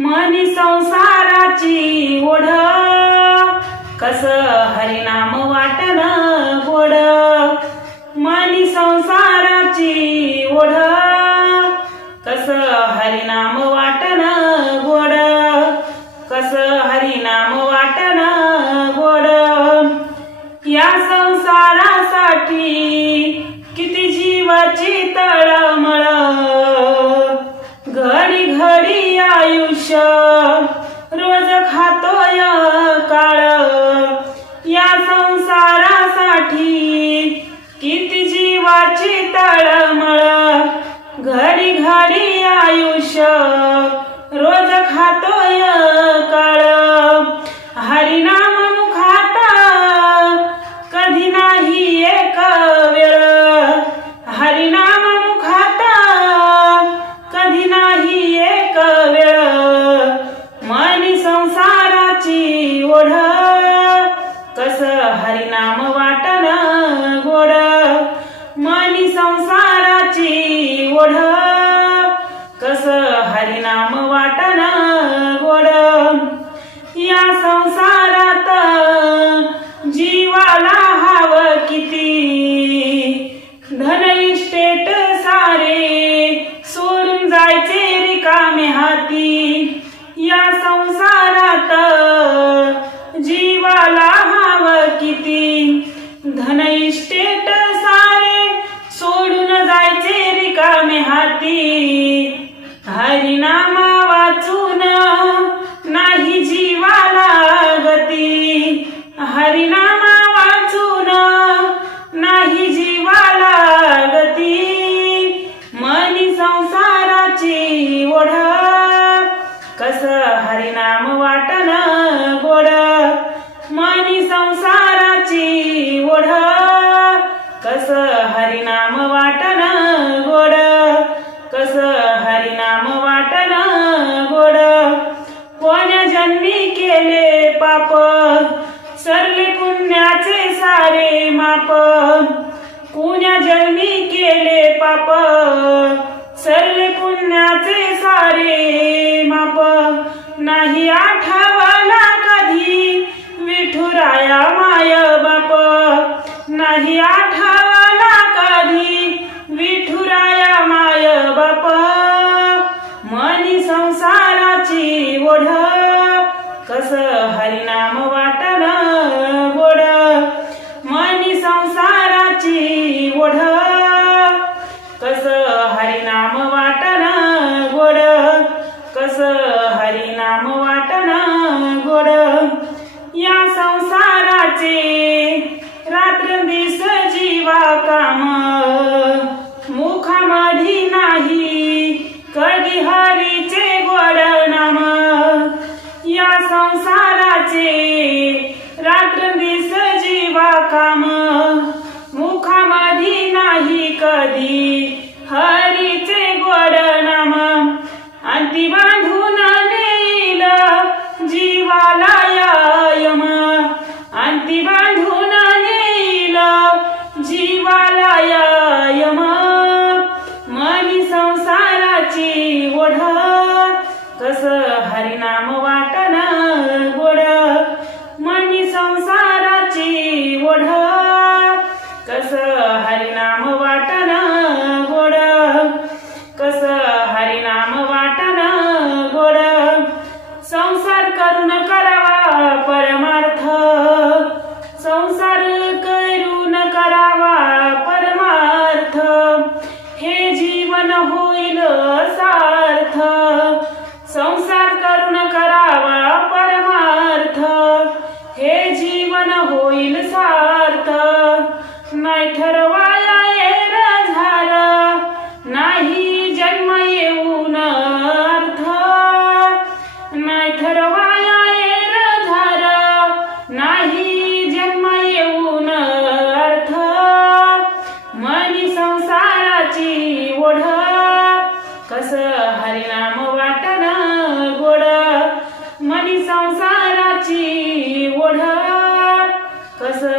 मनी संसाराची ओढ. कस हरिनाम वाटन गोड. मनी संसाराची ओढ. कस हरिनाम वाटन गोड. कस हरिनाम वाटन गोड. या संसारासाठी किती जीवाची तळ आयुष्य रोज खातोय काळ. या संसारासाठी किती जीवाची तळमळ. घडी घडी आयुष्य. नामाची ओढ. कस हरिनाम वाटन गोड. मनी संसाराची ओढ. कस हरिनाम वाटन गोड. या संसार धन इस्टेट सारे सोडून जायचे रिकामे हाती. हरिनाम वाटन गोड. कस हरिनाम वाटन गोड. कोण जन्मी केले पाप सरले पुण्याचे सारे माप. कुण्या जन्मी केले पाप सरले पुण्याचे सारे माप. नाही आठवला कधी विठुराया माय बाप. नाही आठ ओढ कस हरिनाम वाटन गोड मनी संसाराची ओढ कस हरिनाम वाटन गोड कस कधी? हरीचे गोड नाम. अति बांधून नेईल जीवाला जीवन होईल सार्थ. संसार करून करावा परमार्थ. हे जीवन होईल सार्थ. नाही ठर Parce que